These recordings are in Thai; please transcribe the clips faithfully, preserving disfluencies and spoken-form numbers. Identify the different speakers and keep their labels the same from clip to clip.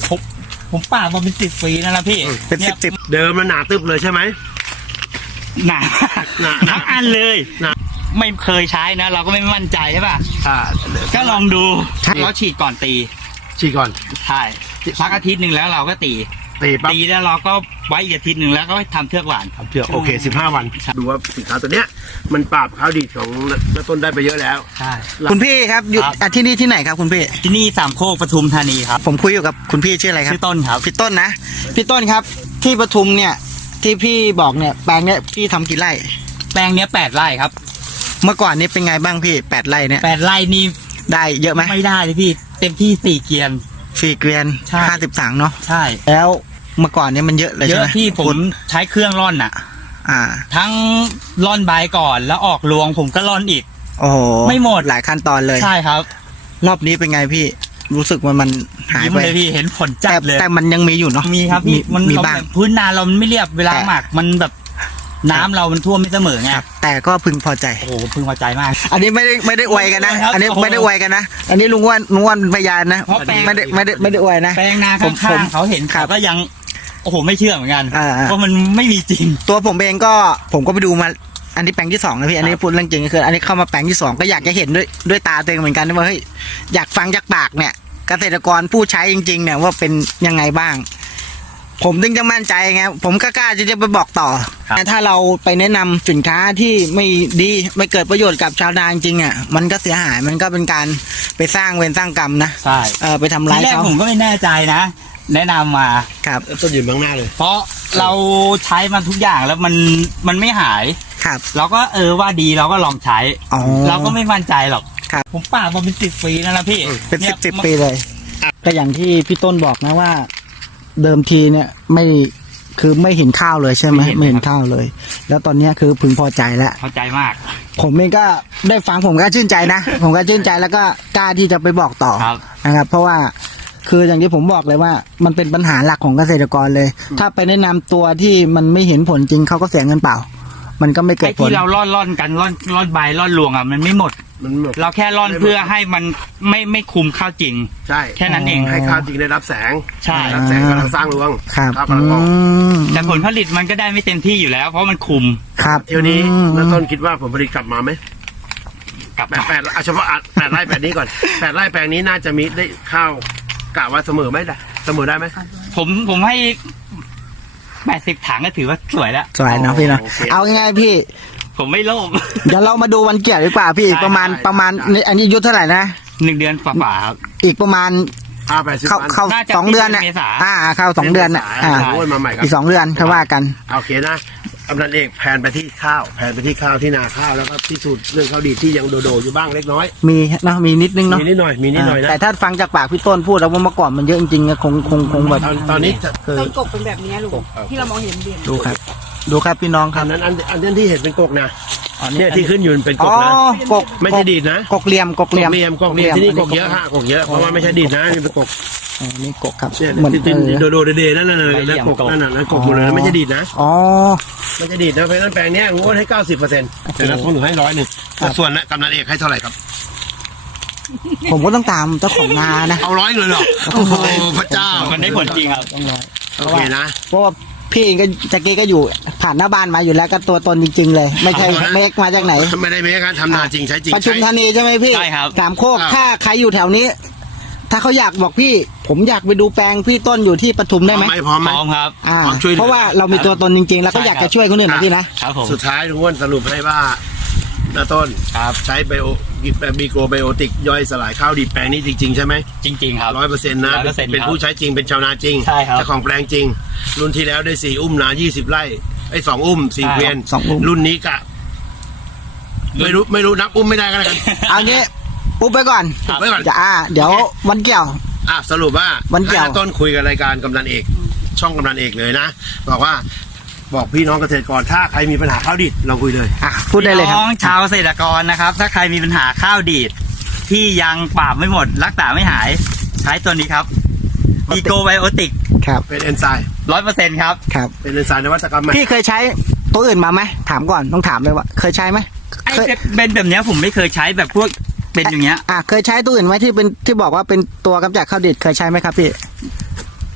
Speaker 1: ผมผมป่ามาเป็นสิบปีแล้วนะพี่
Speaker 2: เป็นสิบสิบเดิมมันหนาตึบเลยใช่ไหม
Speaker 1: หนา
Speaker 2: หนา
Speaker 1: ทั้งอันเลย
Speaker 2: หนา
Speaker 1: ไม่เคยใช้นะ เราก็ไม่มั่นใจใช่ป่ะ
Speaker 2: อ่า
Speaker 1: ก็ลองดูเราฉีดก่อนตี
Speaker 2: ฉีดก่อน
Speaker 1: ใช่พักอาทิตย์หนึ่งแล้วเราก็ตี
Speaker 2: ตีปั๊บ
Speaker 1: ตีแล้วเราก็ไว้อีกอาทิตย์หนึ่งแล้วก็ทำเทือกหวาน
Speaker 2: ทำเชือกโอเคสิบห้าวันดูว่าสินค้าตัวเนี้ยมันปราบข้าวดีดของน้าต้นได้ไปเยอะแล้ว
Speaker 1: ใช่
Speaker 3: คุณพี่ครับอยู่
Speaker 1: ครับ
Speaker 3: อ่ะที่นี่ที่ไหนครับคุณพี่
Speaker 1: ที่นี่สามโคกปทุมธานีครับ
Speaker 3: ผมคุยอยู่กับคุณพี่ชื่ออะไรครับ
Speaker 1: ชื่อต้นครับ
Speaker 3: พี่ต้นนะพี่ต้นครับที่ปทุมเนี่ยที่พี่บอกเนี่ยแปลงเนี่ยพี่ทำกี่ไร่
Speaker 1: แปลงเนี้ยแปดไร่ครับ
Speaker 3: เมื่อก่อนนี้เป็นไงบ้างพี่แปดไร่เนี่ย
Speaker 1: แปดไร่นี่
Speaker 3: ได้เยอะไหม
Speaker 1: ไม่ได้เลยพี่ เต็มที่สี่เกียน
Speaker 3: สี่เกวียน
Speaker 1: ใช่
Speaker 3: ห้าสิบถังเนาะ
Speaker 1: ใช่
Speaker 3: แล้วเมื่อก่อนเนี่ยมันเยอะเลย
Speaker 1: เย
Speaker 3: ใช่ไหม
Speaker 1: อะที่ผมใช้เครื่องร่อนอ่ะ
Speaker 3: อ่า
Speaker 1: ทั้งร่อนใบก่อนแล้วออกรวงผมก็ร่อนอีก
Speaker 3: โอ้โห
Speaker 1: ไม่หมด
Speaker 3: หลายขั้นตอนเลย
Speaker 1: ใช่ครับ
Speaker 3: รอบนี้เป็นไงพี่รู้สึกว่ามันหาย
Speaker 1: ยิ้ม
Speaker 3: ไป
Speaker 1: เลยพี่เห็นผลจั
Speaker 3: แต่
Speaker 1: ดเลย
Speaker 3: แต่มันยังมีอยู่เนาะ
Speaker 1: มีครับพี่มัน
Speaker 3: มี
Speaker 1: เรา
Speaker 3: บ้าง
Speaker 1: แบบพื้นนาเรามันไม่เรียบเวลา
Speaker 3: แต่
Speaker 1: หมักมันแบบน้ำเรามันท่วมไม่เสมอไง
Speaker 3: ครับแต่ก็พึงพอใจ
Speaker 1: โอ้โหพึงพอใจมาก
Speaker 3: อันนี้ไม่ได้ไม่ได้อวยกันนะ
Speaker 1: ครับ
Speaker 3: อันนี้
Speaker 1: โอ้โห
Speaker 3: ไม่ได้อวยกันนะ อันนี้ลุงอ้วนลุงอ้วนเป็นพยานนะ
Speaker 1: เพราะแปลง
Speaker 3: ไม่ได้ไม่ได้ไม่ได้อวยนะ
Speaker 1: แปลงนา
Speaker 3: ผมผ
Speaker 1: ข้าง
Speaker 3: ม
Speaker 1: ๆเขาเห็น
Speaker 3: ครั
Speaker 1: เขา
Speaker 3: บ
Speaker 1: ก็ยังโอ้โหไม่เชื่อเหมือนกัน
Speaker 3: อ่าๆ
Speaker 1: ว่ามันไม่มีจริง
Speaker 3: ตัวผมเองก็ผมก็ไปดูมาอันนี้แปลงที่สองนะพี่อันนี้พูดเรื่องจริงก็คืออันนี้เข้ามาแปลงที่สองก็อยากจะเห็นด้วยด้วยตาตัวเองเหมือนกันว่าเฮ้ยอยากฟังจากปากเนี่ย เกษตรกรผู้ใช้จริงๆเนี่ยว่าเป็นยังไงบ้าง ผมถึงจะมั่นใจไงผมก็กล้าจะจะไปบอกต่อ
Speaker 1: ครับ
Speaker 3: ถ้าเราไปแนะนำสินค้าที่ไม่ดีไม่เกิดประโยชน์กับชาวนาจริงๆอ่ะมันก็เสียหายมันก็เป็นการไปสร้างเวรสร้างกรรมนะ
Speaker 1: ใช่
Speaker 3: เออไปทำ
Speaker 1: ที
Speaker 3: ร้าย
Speaker 1: แรก
Speaker 3: เขา
Speaker 1: ผมก็ไม่แน่ใจนะ แนะนำมา
Speaker 3: ครับ
Speaker 2: ต้นยืนบ้างหน้าเลย
Speaker 1: เพราะเราใช้มันทุกอย่างแล้วมันมันไม่หาย
Speaker 3: ครับ
Speaker 1: เราก็เออว่าดีเราก็ลองใช้
Speaker 3: อ๋อ
Speaker 1: เราก็ไม่มั่นใจหรอก
Speaker 3: ครับ
Speaker 1: ผมป่ามาเป็นสิบปีแล้วนะพี่
Speaker 3: เป็น
Speaker 1: ย
Speaker 3: สิบสิบปีเลยก็อย่างที่พี่ต้นบอกนะว่า เดิมทีเนี่ยไม่คือไม่เห็นข้าวเลยใช่ไหมไม่เห็นข้าวเลย แล้วตอนเนี้ยคือพึงพอใจแล้ว
Speaker 1: เข้าใจมาก
Speaker 3: ผมเองก็ได้ฟังผมก็ชื่นใจนะ ผมก็ชื่นใจแล้วก็กล้าที่จะไปบอกต่อ
Speaker 1: ครับ
Speaker 3: นะครับ เพราะว่าคืออย่างที่ผมบอกเลยว่า มันเป็นปัญหาหลักของเกษตรกรเลย ถ้าไปแนะนำตัวที่มันไม่เห็นผลจริงเขาก็เสียเงินเปล่า มันก็ไม่เกิ
Speaker 1: ไอ้
Speaker 3: ดผล
Speaker 1: ที่เราล่อนล่อนกันล่อนล่อนใบล่อนรวงอ่ะมันไม่หมด
Speaker 2: มันหมด
Speaker 1: เราแค่ร่อนเพื่อให้มันไม่ไม่คุมข้าวจริง
Speaker 2: ใช่
Speaker 1: แค่นั้นเอง
Speaker 2: ให้ข้าวจริงได้รับแสง
Speaker 1: ใช่
Speaker 2: รับแสงกำลังสร้างรวง
Speaker 3: ครับ
Speaker 2: ข้าวกำลังออก
Speaker 3: อืม
Speaker 1: แต่ผลผลิตมันก็ได้ไม่เต็มที่อยู่แล้ว เพราะมันคุม
Speaker 3: ครับ
Speaker 2: เที่ยวนี้
Speaker 3: อืม
Speaker 2: น้าต้นคิดว่าผลผลิตกลับมาไหม
Speaker 1: กลับ
Speaker 2: แปดแปดเอาเฉพาะอ่ะแปดไร่แปลงนี้ก่อนแปดไร่แปลงนี้น่าจะมีได้ข้าวกะว่าเสมอไหมล่ะเสมอได้ไหม
Speaker 1: ผมผมให้แปดสิบถังก็ถือว่าสวยแล้ว
Speaker 3: สวยเนาะพี่เนาะ
Speaker 2: โอเค
Speaker 3: เอาง่ายๆพี่
Speaker 1: ผมไม่โลภ
Speaker 3: เดี๋ยวเรามาดูวันเกี่ยวดีกว่าพี่
Speaker 1: ได้
Speaker 3: ประมาณ
Speaker 2: ได้
Speaker 3: ประมาณนี่อันนี้อายุเท่าไหร่นะ
Speaker 1: หนึ่งเดือนฝ่าๆครับ
Speaker 3: อีกประมาณ
Speaker 2: ห้าแปดสิบ
Speaker 3: เข้า
Speaker 2: วัน
Speaker 3: เข้า
Speaker 1: น่าจะ
Speaker 3: สองเดือนเนี่ย
Speaker 1: เมษา
Speaker 3: อ่าเข้าสองเดือนเนี่ย
Speaker 2: เมษา
Speaker 3: อ่า
Speaker 2: โอ้ยมาใหม่ครับ
Speaker 3: อีกสองเดือนเขาว่ากัน
Speaker 2: โอเคนะกำนันเอกแผนไปที่ข้าวแผนไปที่ข้าวที่นาข้าวแล้วก็พิสูจน์เรื่องข้าวดีที่ยังโดโดอยู่บ้างเล็กน้อย
Speaker 3: มีเนาะมีนิดนึงเนาะ
Speaker 2: มีนิดหน่อยมีนิดหน่อยนะ
Speaker 3: แต่ถ้าฟังจากปากพี่ต้นพูดแล้วว่าเมื่อก่อนมันเยอะจริงๆอะคงคงคงแบบ
Speaker 2: ตอนตอนนี้จะ
Speaker 3: คือ
Speaker 4: ต้นกบเป็นแบบนี้ลุงที่เรามองเห็นเด่น
Speaker 3: ดูครับ ดูครับพี่น้องค
Speaker 2: อั
Speaker 3: รับ
Speaker 2: นนั้นอันอันนั้นที่เห็นเป็นกกนะ
Speaker 3: อ๋อ
Speaker 2: เนี่ยที่ขึ้นอยู่เป็นก
Speaker 3: อ๋
Speaker 2: ก
Speaker 3: อ
Speaker 2: นะ
Speaker 3: กก
Speaker 2: ไม่ใช่ดีดนะ
Speaker 3: กกเหลี่ยมกก
Speaker 2: ก
Speaker 3: เหลี่ยม
Speaker 2: กเลียมกกเลียมที่นี่กกเยอะฮะกกเยอะเพราะว่าไม่ใช่ดีดนะนี่เป็นกก
Speaker 3: อ๋อนี่กกครับ
Speaker 2: เนี่ย
Speaker 3: เหมือน
Speaker 2: ที่ที่
Speaker 3: เออ
Speaker 2: โดโดเดๆนั่นน่ะนั่นน่ะกกนั่นน่ะนั่นกกหมดเลยนะไม่ใช่ดีดนะ
Speaker 3: อ๋อ
Speaker 2: ไม่ใช่ดีดนะเพราะฉะนั้นแปลงเนี้ยงดให้เก้าสิบเปอร์เซ็นต์แต่ละคนถึงให้ร้อยหนึ่ง
Speaker 3: ครับ
Speaker 2: ส่วนนะกำนันเอกให้เท่าไหร่ครับ
Speaker 3: ผมก็ต้องตามเจ้าของนานะ
Speaker 2: เอาร้อยเลยเหรอโอ้โหพระเจ้า
Speaker 1: มันได้ผลจริงครับ
Speaker 3: ต้องรอ
Speaker 2: โอเคนะ
Speaker 3: เพราะว่าพี่เองก็ตะกี้ก็อยู่ผ่านหน้าบ้านมาอยู่แล้วก็ตัวตนจริง ๆ เลย ไม่ใช่
Speaker 2: เอาตัวนะ
Speaker 3: เมกมาจากไหน
Speaker 2: ไม่ได้เมคการทำนาจริงใช้จริง
Speaker 3: ประชุม
Speaker 2: ใช้
Speaker 3: ธานีใช่ไหมพี่
Speaker 1: ใช่ครับ
Speaker 3: สามโคก
Speaker 2: ครับ
Speaker 3: ถ้าใครอยู่แถวนี้ ถ้าเขาอยากบอกพี่ ผมอยากไปดูแปลงพี่ต้นอยู่ที่ปทุมได้ไหม
Speaker 2: พร้อมไหม
Speaker 1: พร้อมครับ
Speaker 3: อ่า
Speaker 2: พร้อมช่วยเหลือ
Speaker 3: เพราะว่าเรามีตัวตนจริง ๆ แล้วก็อยากจะช่วยคนอื่นนะพี่นะ
Speaker 1: ครับผม
Speaker 2: สุดท้ายลุงอ้วนสรุปให้ว่านาต้น
Speaker 1: ครับ
Speaker 2: ใช้ไบโอมีโกไบโอติกย่อยสลายข้าวดีดแปลงนี้จริง ๆ ใช่ไหม
Speaker 1: จริง ๆ ครับ
Speaker 2: ร้อยเปอร์เซ็นต์นะ
Speaker 1: ร้อยเปอร์เซ็นต์
Speaker 2: เป็น
Speaker 1: ครับ
Speaker 2: ผู้ใช้จริงเป็นชาวนาจริง
Speaker 1: ใช่ครับ
Speaker 2: เจ้าของแปลงจริง รุ่นที่แล้วได้สี่อุ้มนายี่สิบไร่ไอ้สองอุ้มสี่
Speaker 1: ใช่
Speaker 2: เกวียน
Speaker 3: สองอุ้ม
Speaker 2: รุ่นนี้กะ ไม่รู้ไม่รู้นับอุ้มไม่ได้ก็แล้วกัน
Speaker 3: เอางี้ปุ๊บไปก่อน
Speaker 2: ไว้ก่อน
Speaker 3: จะอ่า เดี๋ยววันเกี่ยว
Speaker 2: อ่ะสรุปว่า
Speaker 3: วันเกี่ยว
Speaker 2: ให้นาต้นคุยกับรายการกำนันเอก ช่องกำนันเอกเลยนะบอกว่าบอกพี่น้องเกษตรกรถ้าใครมีปัญหาข้าวดิบลองคุยเลย
Speaker 3: อ่ะพูดได้เลยครับ
Speaker 1: พี่น้องชาวเกษตรกรนะครับ ถ้าใครมีปัญหาข้าวดีดที่ยังปราบไม่หมด รักษาไม่หาย ใช้ตัวนี้ครับอีโกไบโอติก
Speaker 3: ครับ
Speaker 2: เป็นเอนไซม์
Speaker 1: ร้อยเปอร์เซ็นต์ครับ
Speaker 3: ครับ
Speaker 2: เป็นเอนไซม์นวัตกรรมใหม่
Speaker 3: พี่เคยใช้ตัวอื่นมาไหมถามก่อนต้องถามเลยว่า เคยใช้ไหม
Speaker 1: ไอ้
Speaker 3: เคย
Speaker 1: เป็นแบบเนี้ยผมไม่เคยใช้แบบพวกเป็นอย่างเงี้ย
Speaker 3: อ่ะเคยใช้ตัวอื่นไหมที่เป็นที่บอกว่าเป็นตัวกำจัดข้าวดิบเคยใช้ไหมครับพี่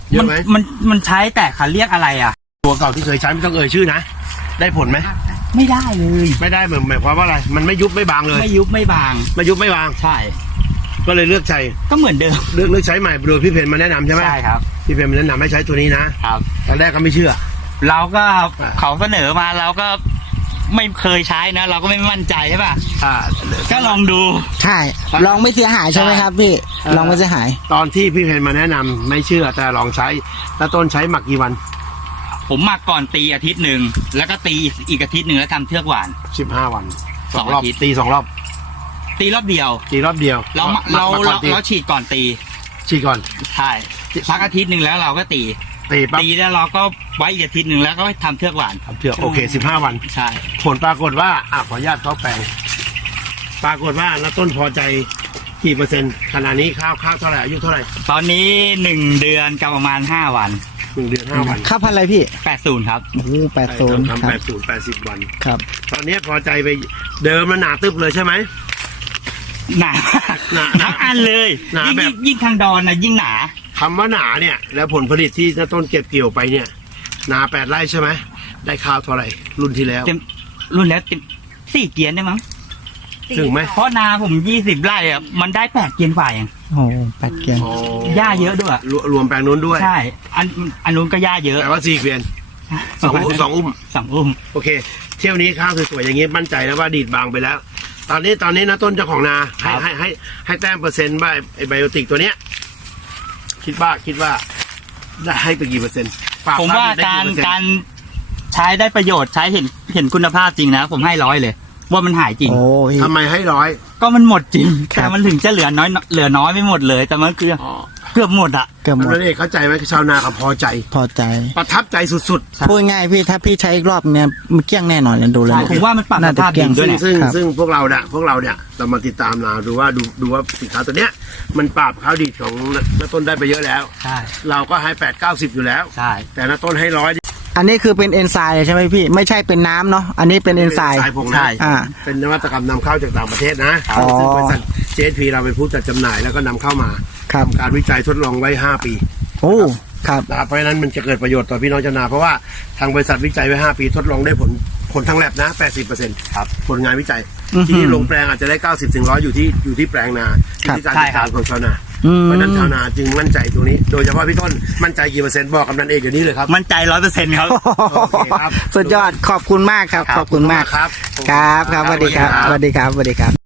Speaker 2: เยอะไหม
Speaker 1: มันมันมันใช้แต่เขาเรียกอะไรอ่ะ
Speaker 2: ตัวเก่าที่เคยใช้ไม่ต้องเอ่ยชื่อนะ ได้ผลไหม
Speaker 1: ไม่ได้เลย
Speaker 2: ไม่ได้เหมือนหมายความว่าอะไร มันไม่ยุบไม่บางเลย
Speaker 1: ไม่ยุบไม่บาง
Speaker 2: ไม่ยุบไม่บาง
Speaker 1: ใช่
Speaker 2: ก็เลยเลือกใช้
Speaker 1: ก็เหมือนเดิม
Speaker 2: เลือกเลือกใช้ใหม่โดยพี่เพนมาแนะนำใช่ไหม
Speaker 1: ใช่ครับ
Speaker 2: พี่เพนมาแนะนำให้ใช้ตัวนี้นะครับ ตอนแรกก็ไม่เชื่อ
Speaker 1: เราก็
Speaker 2: อ่า
Speaker 1: เขาเสนอมาเราก็ไม่เคยใช้นะ เราก็ไม่มั่นใจใช่ป่ะ
Speaker 2: อ่า
Speaker 1: ก็ลองดู
Speaker 3: ใช่ ลองไม่เสียหายใช่ไหมครับพี่
Speaker 2: เออ
Speaker 3: ลองไม่เสียหาย
Speaker 2: ตอนที่พี่เพนมาแนะนำไม่เชื่อแต่ลองใช้แล้วต้นใช้หมักกี่วัน
Speaker 1: ผมหมักก่อนตีอาทิตย์หนึ่งแล้วก็ตีอีกอาทิตย์หนึ่งแล้วทำเทือกหวาน
Speaker 2: สิบห้าวัน
Speaker 1: สอง
Speaker 2: รอบ
Speaker 1: อาทิตย์
Speaker 2: ตีสองรอบ
Speaker 1: ตีรอบเดียว
Speaker 2: ตีรอบเดียว
Speaker 1: เรา
Speaker 2: หมัก
Speaker 1: เรา
Speaker 2: หมักก่
Speaker 1: เรา
Speaker 2: อนตี
Speaker 1: เราฉีดก่อนตี
Speaker 2: ฉีดก่อน
Speaker 1: ใช่พักอาทิตย์หนึ่งแล้วเราก็ตี
Speaker 2: ตีปั๊บ
Speaker 1: ตีแล้วเราก็ไว้อีกอาทิตย์หนึ่งแล้วก็ทำเทือกหวาน
Speaker 2: เพื่อโอเคสิบห้าวัน
Speaker 1: ใช่
Speaker 2: ผลปรากฏว่าอ่ะขออนุญาตเข้าแปลง ปรากฏว่าน้าต้นพอใจกี่เปอร์เซ็นต์ขณะนี้ข้าวข้าวเท่าไหร่อายุเท่าไหร่
Speaker 1: ตอนนี้หนึ่งเดือนกับประมาณห้าวัน
Speaker 2: หนึ่งเดือนห้าวัน
Speaker 3: ข้าวพันธุ์อะไรพี่
Speaker 1: แปดศูนย์ครับ
Speaker 3: โอ้โหแปดโซนค
Speaker 2: ทำ
Speaker 3: รับ
Speaker 2: แปดศูนย์แปดสิบวัน
Speaker 3: ครับ
Speaker 2: ตอนนี้พอใจไปเดิมมันหนาตึบเลยใช่ไหม
Speaker 1: หนา
Speaker 2: หนา
Speaker 1: ทั้งอันเลย
Speaker 2: หนา
Speaker 1: ยิ่ง
Speaker 2: แบบ
Speaker 1: ยิ่งยิ่งทางดอนนะยิ่งหนา
Speaker 2: คำว่าหนาเนี่ย แล้วผลผลิตที่น้าต้นเก็บเกี่ยวไปเนี่ยหนาแปดไร่ใช่ไหมได้ข้าวเท่าไหร่รุ่นที่แล้ว
Speaker 1: เต็มรุ่นแล้วเต็มสี่เกียนได้มั้ง
Speaker 2: ถึงไหม
Speaker 1: เพราะนาผมยี่สิบไร่อะมันได้แปดเกียนฝ่าอย่าง
Speaker 3: โอ้โหแปดเกียน
Speaker 2: อ๋อ
Speaker 1: หญ้าเยอะด้วย
Speaker 2: รวรวมแปลงนู้นด้วย
Speaker 1: ใช่ อันอันนู้นก็หญ้าเยอะ
Speaker 2: แต่ว่าสี่เกวียนสองสองอุ้ม
Speaker 1: สองอุ้ม
Speaker 2: โอเค เที่ยวนี้ข้าวสวยๆอย่างนี้มั่นใจแล้วว่าดีดบางไปแล้ว ตอนนี้ตอนนี้นะต้นเจ้าของนาให้ให้ให้ให้แต้มเปอร์เซ็นต์ว่าไอไบโอติกตัวเนี้ย คิดว่าคิดว่าได้ให้ไปกี่เปอร์เซ็นต์ปบ
Speaker 1: ผมว่า
Speaker 2: ได้
Speaker 1: การ
Speaker 2: เปอเซ็นต์
Speaker 1: การใช้ได้ประโยชน์ใช้เห็นเห็นคุณภาพจริงนะ ผมให้ร้อยเลย ว่ามันหายจริง
Speaker 3: โอ้พี่
Speaker 2: ทำไมให้ร้อย
Speaker 1: ก็มันหมดจริง
Speaker 3: ครับ
Speaker 1: แต่มันถึงจะเหลือน้อยเหลือน้อยไม่หมดเลย แต่มันคือเกือบหมดอะ
Speaker 3: เกือบหมด
Speaker 2: แล้วนี่เข้าใจไหมชาวนาเขาพอใจ
Speaker 3: พอใจ
Speaker 2: ประทับใจสุด
Speaker 3: พูดง่ายๆพี่ถ้าพี่ใช้อีกรอบเนี่ยมันเกลี้ยงแน่นอนเลยดูเลย
Speaker 1: ใช่ผมว่ามันปรับสภาพดิน
Speaker 2: ๆ
Speaker 1: ด้
Speaker 2: ซึ่
Speaker 1: วย
Speaker 2: ง
Speaker 1: แหละ
Speaker 2: ซึ่ง
Speaker 3: ครับ
Speaker 2: ซึ่งพวกเราเนี่ยพวกเราเนี่ยเรามาติดตามนาดูว่าดูดูว่าสินค้าตัวเนี้ย มันปราบข้าวดีดของน้าต้นได้ไปเยอะแล้ว
Speaker 1: ใช่
Speaker 2: เราก็ให้แปดเก้าสิบอยู่แล้ว
Speaker 1: ใช่
Speaker 2: แต่น้าต้นให้ร้อย
Speaker 3: อันนี้คือเป็นเอนไซม์เลยใช่ไหมพี่ ไม่ใช่เป็นน้ำเนาะอันนี้เป็นเอนไซม์
Speaker 2: สายผงนะ
Speaker 1: ใช่
Speaker 3: อ่า
Speaker 2: เป็นนวัตกรรมนำเข้าจากต่างประเทศนะ
Speaker 3: อ๋อ
Speaker 2: ซึ่งบริษัทเจสพีเราเป็นผู้จัดจำหน่ายแล้วก็นำเข้ามา
Speaker 3: ครับ
Speaker 2: ทำการวิจัยทดลองไว้ห้าปี
Speaker 3: โอ้ครับ
Speaker 2: นะครับเพราะฉะนั้นมันจะเกิดประโยชน์ต่อพี่น้องชาวนาเพราะว่าทางบริษัทวิจัยไว้ห้าปีทดลองได้ผลผลทั้งแลบนะแปดสิบเปอร์เซ็นต์
Speaker 1: ครับ
Speaker 2: ผลงานวิจัย
Speaker 3: อื้อหือ
Speaker 2: ที่นี่ลงแปลงอาจจะได้เก้าสิบถึงร้อยอยู่ที่อยู่ที่แปลงนาอยู่ที่การ
Speaker 1: ใช่
Speaker 2: ติด
Speaker 1: ครั
Speaker 2: ตาม
Speaker 1: บ
Speaker 2: ของชาวนา
Speaker 3: อืม
Speaker 2: เพราะฉะนั้นชาวนาจึงมั่นใจตรงนี้ โดยเฉพาะพี่ต้นมั่นใจกี่เปอร์เซ็นต์บอกกำนันเอกเดี๋ยวนี้เลยครับ
Speaker 1: มั่นใจร้อยเปอร์เซ็นต์ครับ
Speaker 2: โอเคครับ
Speaker 3: สุดยอดขอบคุณมากครับ ขอบคุณมาก
Speaker 2: ครับ
Speaker 3: ครับครับสวัสดีครับสวัสดีครับสวัสดีครับ